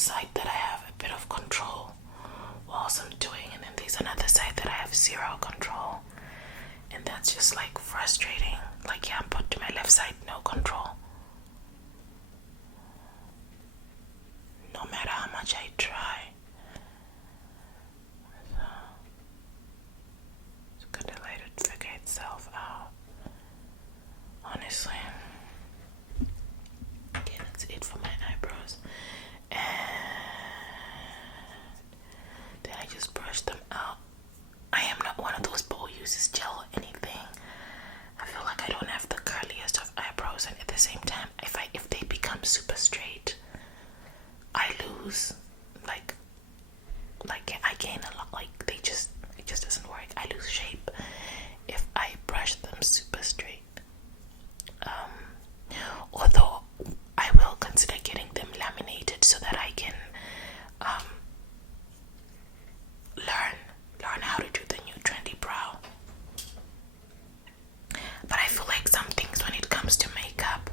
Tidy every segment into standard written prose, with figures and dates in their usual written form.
side that I have a bit of control whilst I'm doing, and then there's another side that I have zero control, and that's just like frustrating. Like, yeah, but to my left side, no control. No matter how much I try. So, it's gonna let it figure itself out. Honestly. Okay, that's it for my eyebrows. And then I just brush them out. I am not one of those people who uses gel or anything. I feel like I don't have the curliest of eyebrows, and at the same time, if they become super straight, I lose like I gain a lot. Like it just doesn't work. I lose shape if I brush them super straight. Although I will consider getting them laminated so that I can learn how to do the new trendy brow. But I feel like some things, when it comes to makeup,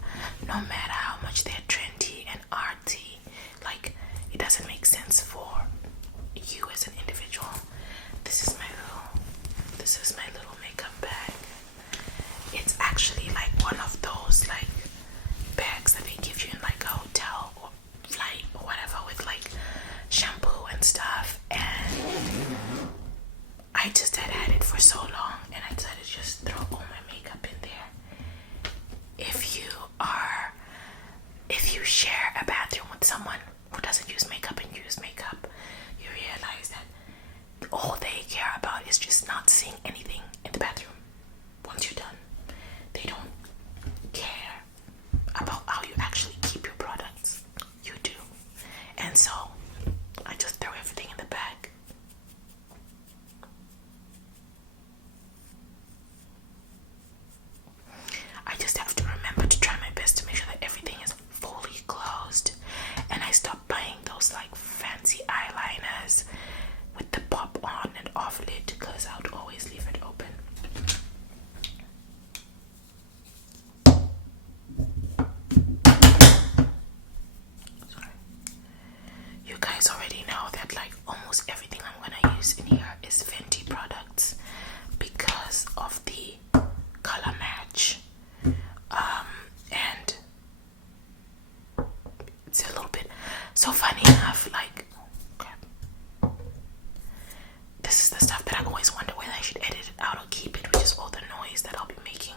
no matter how much they're trendy and arty, like, it doesn't make sense for you as an individual. This is my little makeup bag. It's actually like one of those like bags that they give you in like a hotel or flight or whatever, with like shampoo and stuff. And I just had it for so long, and I decided to just throw all my makeup in there. If you share a bathroom with someone who doesn't use makeup and you use makeup, you realize that all they care about is just not seeing anything in the bathroom. Once you're done, they don't care about how you actually keep your products. You do. And so I just throw everything in the bag. I just have to remember to try my best to make sure that everything is fully closed, and I stop buying those like fancy eyeliners with the pop on and off lid, because I would always leave it open. Sorry. You guys already know that like almost everything I'm gonna use in here is Fenty products because of the color match. And it's a little bit so funny enough, like, okay, this is the stuff that I always wonder whether I should edit it out or keep it, which is all the noise that I'll be making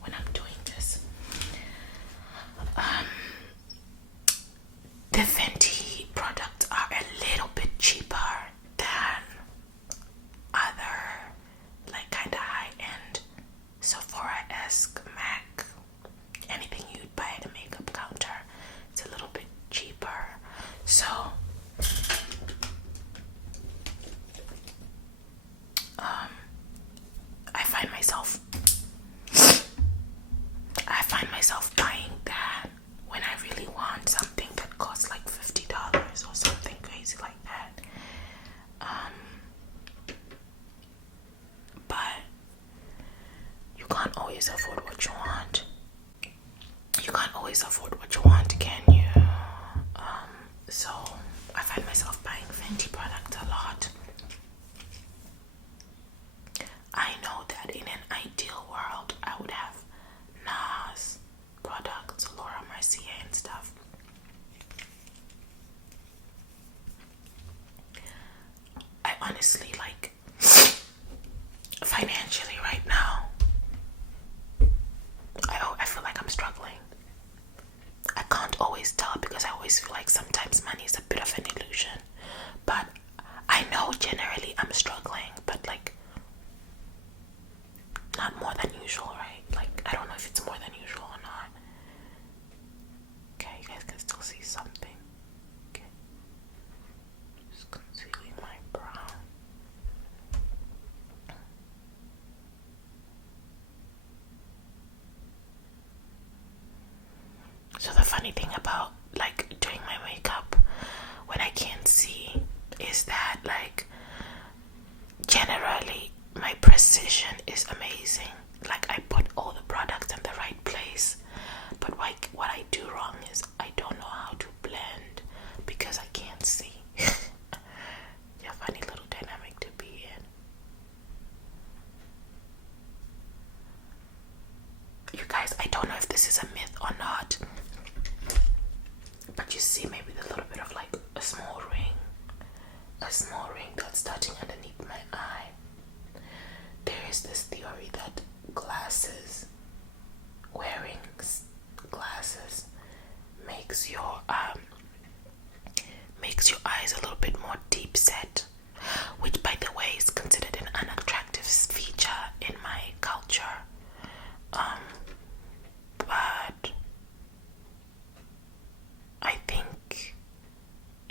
when I'm doing this. The Fenty products are a little bit cheaper than other like kind of high-end Sephora-esque MAC, anything you'd buy at a makeup counter. It's a little bit cheaper. So I find myself buying that when I really want something that costs like $50 or something crazy like that. But you can't always afford what you want. You can't always afford what you want, can you? So I find myself buying Fenty products a lot. I know that in an ideal world, I would have NARS products, Laura Mercier and stuff. I honestly, like, financially right now, I feel like I'm struggling. I can't always tell because I always feel like sometimes money is a bit of an illusion. But I know generally I'm struggling, but like, not more than usual, right? Like, I don't know if it's more than usual or not. Okay, you guys can still see something. Okay. Just concealing my brow. So the funny thing about like doing my makeup when I can't see is that like generally my precision is amazing. Like, I put all the products in the right place, but what I do wrong is I don't know how to blend because I can't this is a myth or not, but you see maybe a little bit of like a small ring that's starting underneath my eye. There is this theory that wearing glasses makes your eyes a little bit more deep set, which by the way is considered an unattractive feature in my culture. But I think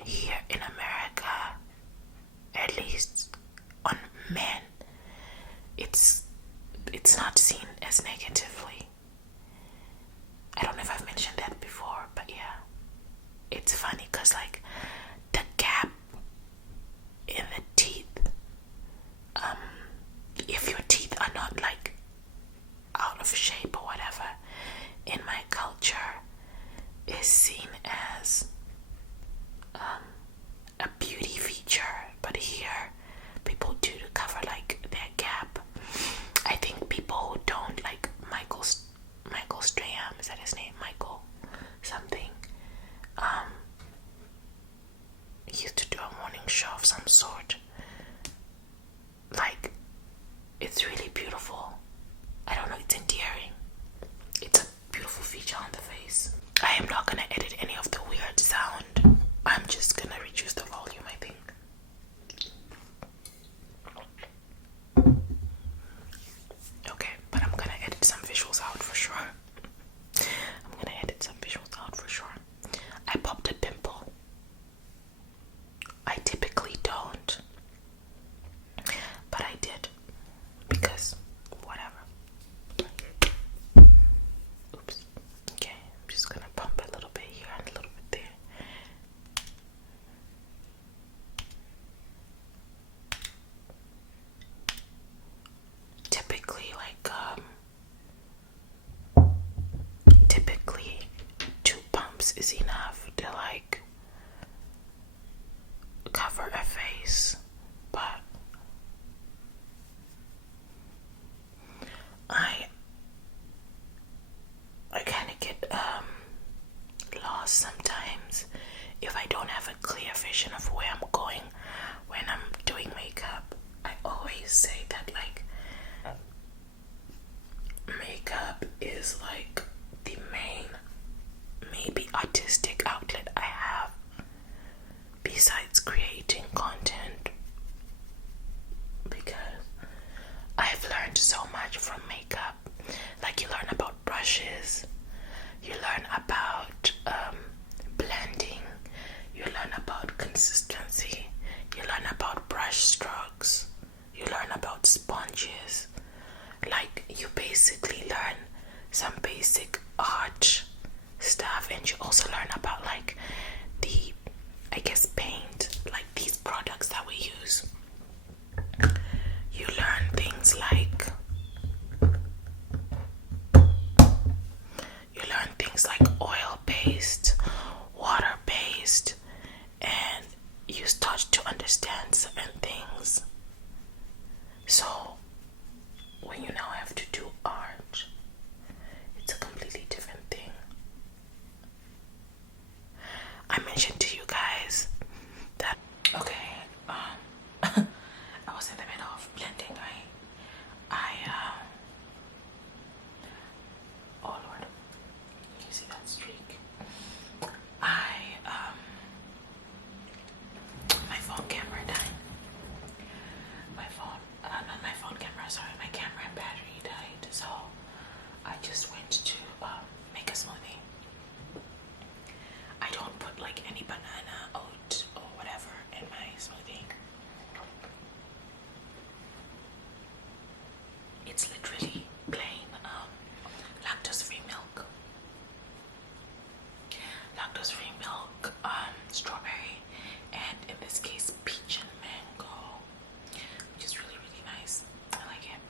here in America, at least on men, it's not seen as negatively. I don't know if I've mentioned that before, but yeah, it's funny because like the gap in the teeth, if your teeth are not like out of shape or whatever, in my culture is seen as a beauty feature, but here people do to cover like their gap. I think people who don't like Michael Strahan, is that his name? Michael something. He used to do a morning show of some sort. Like, it's really beautiful. I don't know, it's endearing. It's a beautiful feature on the face. I am not gonna edit any of the weird sound. I'm just gonna reduce the volume, I think. Okay, but I'm gonna edit some visuals out for sure. I popped a pimple. I typically don't, but I did because whatever. Oops. Okay, I'm just gonna pump a little bit here and a little bit there. Typically 2 pumps is enough to like cover a face, but I kind of get lost sometimes if I don't have a clear vision of where I'm going when I'm doing makeup. I always say that like makeup is like the main maybe artistic outlet I have besides creating content, because I've learned so much from makeup. Like you learn about brushes, you learn about blending, you learn about consistency, you learn about brush strokes, you learn about sponges. Like you basically learn some basic art stuff, and you also learn about like the, I guess, paint, like these products that we use. You learn things like oil-based, water-based, and you start to understand certain things. So when you now have to do art, it's a completely different thing. I mentioned to you guys that I was in the middle of blending, right? Oh Lord, you see that streak? My phone camera died. Not my phone camera, sorry, my camera and battery died. So I just went to make a smoothie. I don't put like any banana, oat, or whatever in my smoothie. It's literally plain lactose-free milk. Lactose-free milk, strawberry, and in this case peach and mango, which is really, really nice. I like it.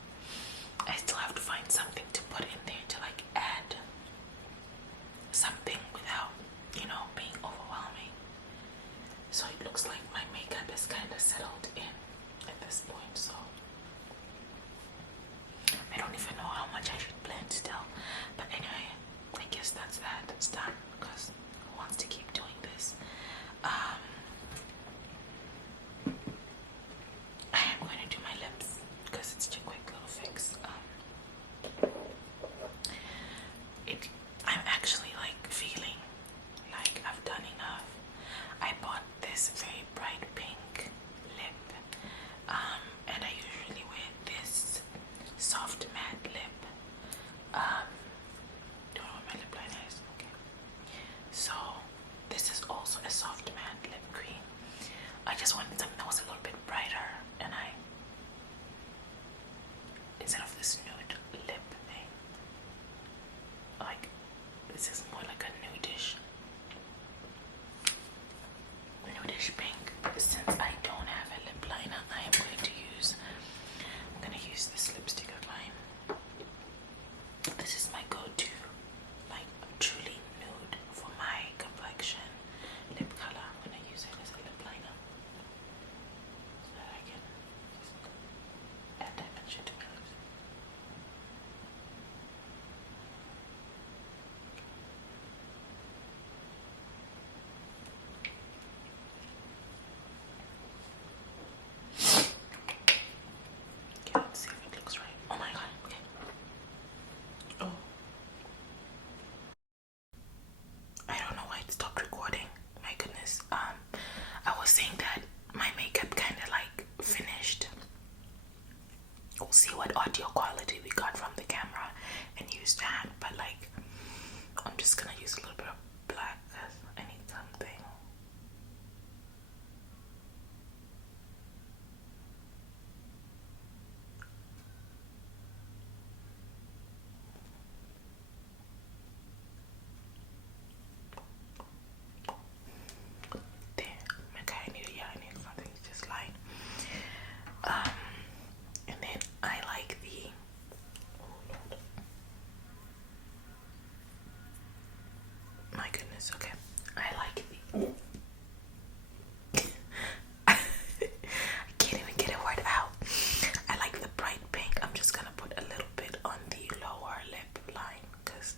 I still have to find something to put in there to like add something without, being overwhelming. So it looks like my makeup is kind of settled in at this point, so I don't even know how much I should blend still. But anyway, guess that's that. It's done because who wants to keep doing this? I am going to do my lips because it's just a quick little fix. I'm actually like feeling like I've done enough. I bought this very bright pink lip, and I usually wear this soft matte lip. Don't know what my lip liner is. Okay, so this is also a soft matte lip cream. I just wanted something that was a little bit brighter, and instead of this nude lip thing, like this is more like a nudish pink. Since I don't have a lip liner, I'm gonna use this lipstick of mine. This is my go-to, like truly nude for my complexion lip color. I'm gonna use it as a lip liner so that I can just add dimension to my lips. Okay, let's see if it looks right. Oh my god, okay. Oh. I don't know why it stopped recording. My goodness. I was saying that my makeup kind of like finished. We'll see what audio quality we got from the camera and use that. But like, I'm just gonna use a little bit of black because I need something. There. Okay, I need something just light. And then I like the my goodness, okay. I like the I can't even get a word out. I like the bright pink. I'm just gonna put a little bit on the lower lip line because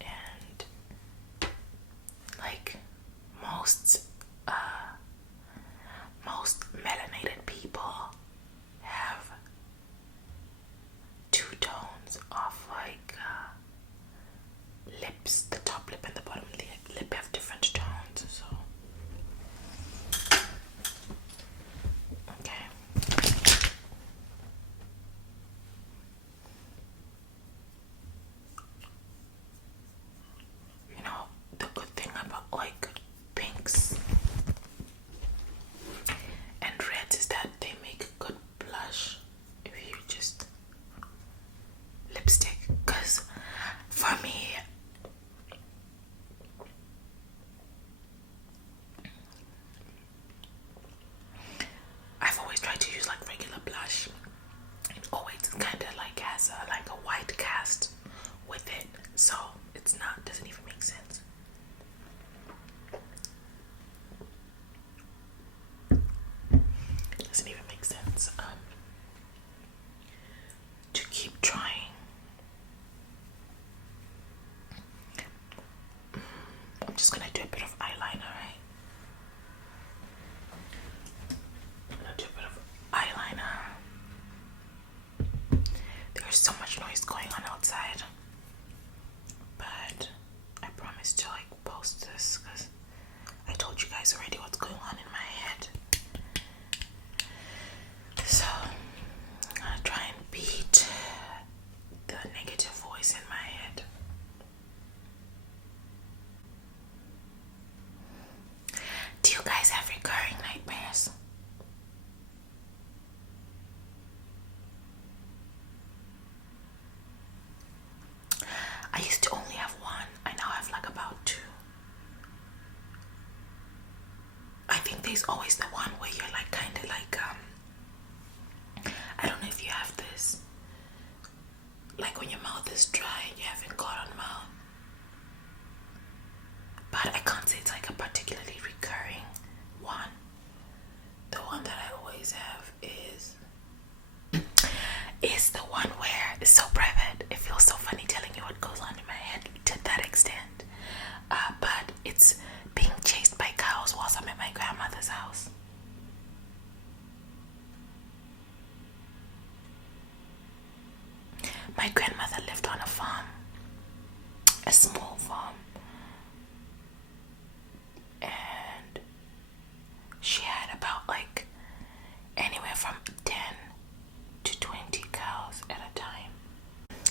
and like most melanated people have two tones of like lips. The top lip and the bottom lip have different tones, so okay. You know, the good thing about like pinks and reds is that they make a good blush if you just lipstick. Because for me, I've always tried to use like regular blush. It always kind of like has like a white cast with it, so it's not, doesn't even make sense. Doesn't even make sense to keep trying. I'm just gonna do a bit of eyeliner, right? I'm gonna do a bit of eyeliner. There's so much noise going on outside, but I promise to like post this because I told you guys already what's going on in my head. So I'm gonna try and beat the negative voice in my head. Do you guys have recurring nightmares? I used to only have one. I now have like about two. I think there's always the one where you're like kind of like I don't know if you have this, like when your mouth is dry and you haven't cotton mouth. But I can't say it's like a particularly recurring one. The one that I always have is My grandmother lived on a farm, a small farm, and she had about like anywhere from 10 to 20 cows at a time.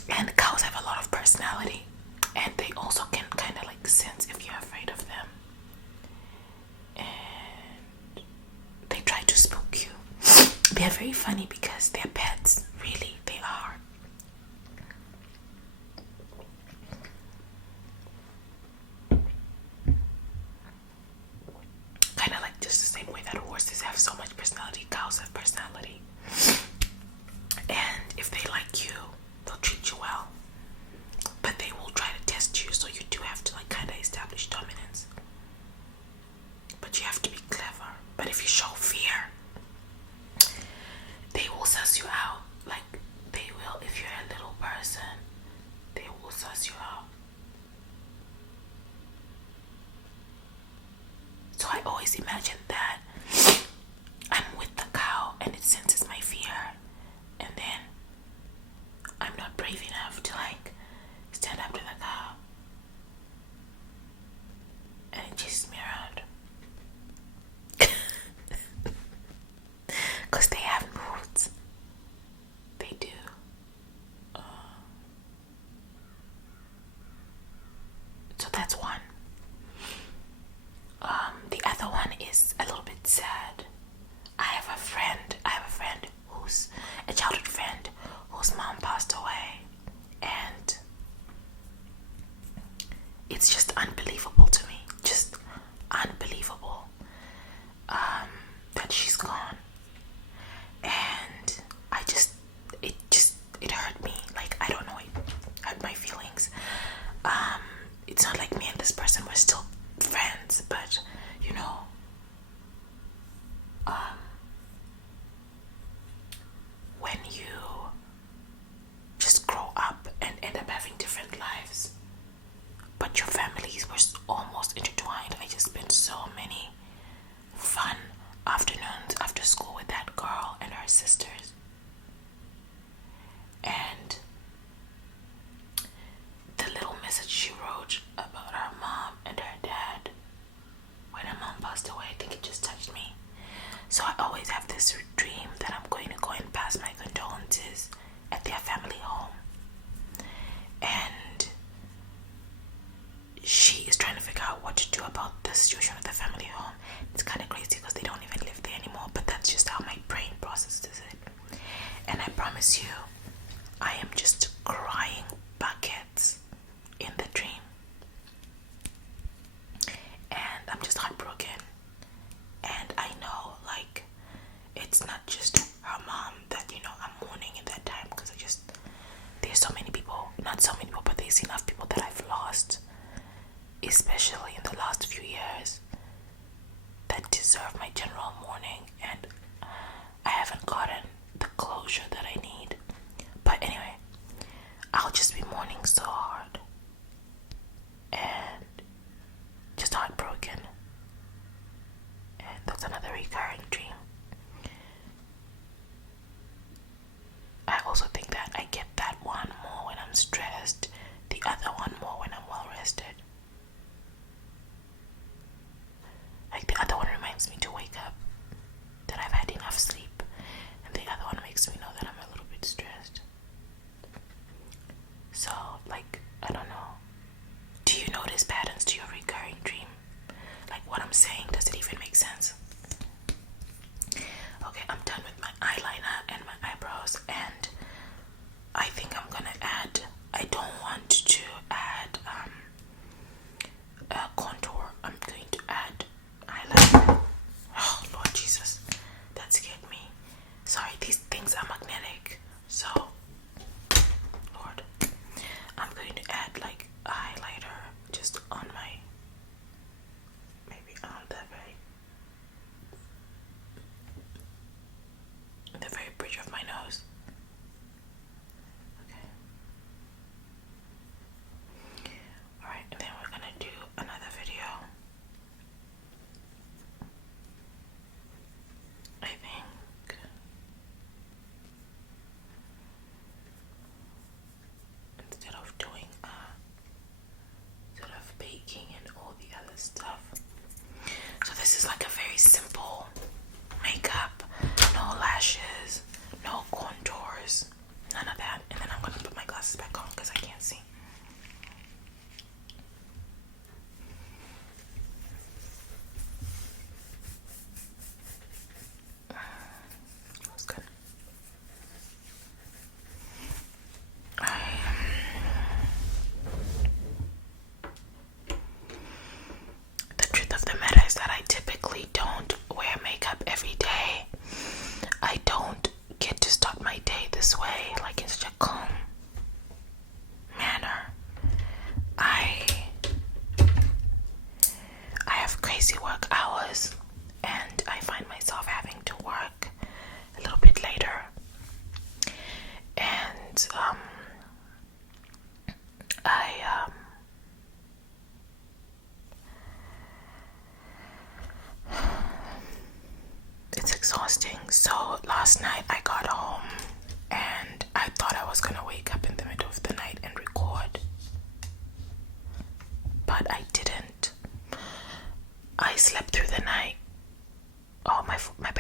And cows have a lot of personality, and they also can kind of like sense if you're afraid of them, and they try to spook you. They're very funny because they're pets, really, they are. Kind of like just the same way that horses have so much personality, cows have personality. And if they like you, they'll treat you well. But they will try to test you, so you do have to like kind of establish dominance. But you have to be clever. But if you show fear, they will suss you out. Like they will, if you're a little person, they will suss you out. So I always imagine that I'm with the cow and it senses my fear, and then I'm not brave enough to like stand up to the cow, and it chases me around. Because they have moods. They do. So that's one. The other one is a little bit sad. I have a friend who's a childhood friend whose mom passed away, and it's just unbelievable to me, just unbelievable that she's gone. And it hurt me. Like, I don't know, it hurt my feelings. It's not like me and this person were still friends, but you know, when you just grow up and end up having different lives, but your families were almost intertwined. I just spent so many fun afternoons after school with that girl and her sisters. And the little message she wrote about her mom and her dad when her mom passed away, I think it just touched me. So I always have this dream that I'm going to go and pass my condolences at their family home. And she is trying to figure out what to do about the situation at the family home. It's kind of crazy because they don't even live there anymore, but that's just how my brain processes it. And I promise you, I am just crying buckets in the dream. And I'm just heartbroken. And I know, like, it's not just her mom that, you know, I'm mourning in that time, because there's so many people, not so many people, but there's enough people that I've lost, especially in the last few years, that deserve my general mourning, and I haven't gotten the closure that I need. But anyway, I'll just be mourning so hard and just heartbroken. And that's another recurring dream. I also think that I get that one more when I'm stressed, the other one more when I'm well rested. Like, the other one reminds me to wake up, that I've had enough sleep, and the other one makes me know that I'm I don't get to start my day this way, like in such a calm manner. I have crazy work hours, and I find myself having to work a little bit later, and it's exhausting. So last night I got home and I thought I was gonna wake up in the middle of the night and record, but I didn't. I slept through the night. Oh, my